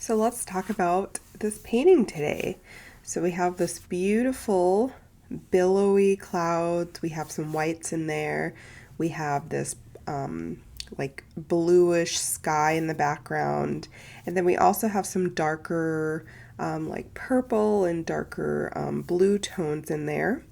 So let's talk about this painting today. So we have this beautiful billowy clouds. We have some whites in there. We have this like bluish sky in the background. And then we also have some darker like purple and darker blue tones in there.